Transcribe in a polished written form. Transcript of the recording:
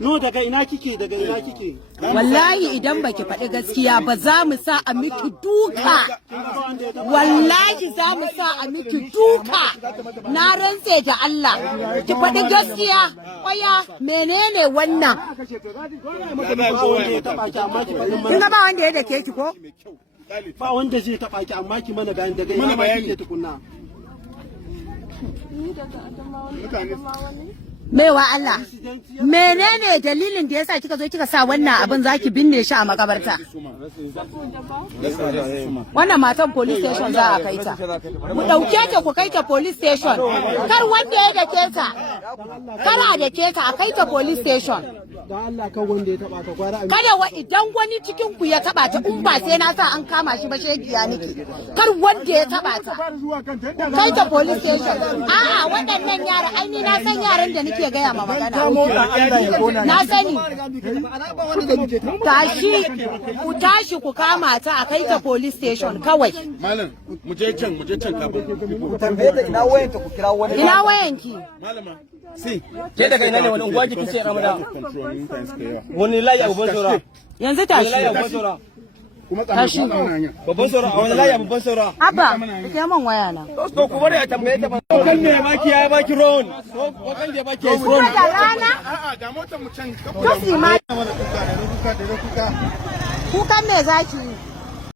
No, daga ina kike? Wallahi idan baki faɗi gaskiya ba za mu sa a miki duka. Wallahi za mu sa a miki duka. Na rantse da Allah. Ki faɗi gaskiya. Kwaya menene wannan? Kin ga ba wanda ya dake ki ko? Ba wanda zai taɓa ki amma ki mana bayani daga ina ma kike tukunna. Mewa Allah, menene dalilin da yasa kika zo kika sa wannan abin zaki binne shi a makabarta? Wannan matan police station za a kai ta. Mu dauke ta ku kai ta police station. Kar wanda ya dake ta. Kar a dake ta a kai ta police station. Da Allah kan wanda ya taba ta gwara. Kada idan wani cikin ku ya taba ta in ba sai na sa an kama shi ba shegiya nake. Kar wanda ya taba ta. Kai ta police station. A'a waɗannan yara ai ni na san yaran da ke gaya ma magana. Na sani. Ku tashi ku kama ta a kai ta police station kawai. Malam, mu je can kafin. Ku tambaye ta ina wayanka ku kira wani. Ina wayanki? Malama, si. Ke daga ina ne wani unguwa kike ce Ramada? Wani layi a babban saura. Yanzu tashi. Layi a babban saura. Kuma tashi. Babban saura, a wani layi a babban saura. Abba, kike man waya na. To ku bari a tambaye ta ba. Kan ne baki ya baki ron. Ko kan je baki ya ron. Da rana? A'a, ga motar mu can. Kukan me zaki yi?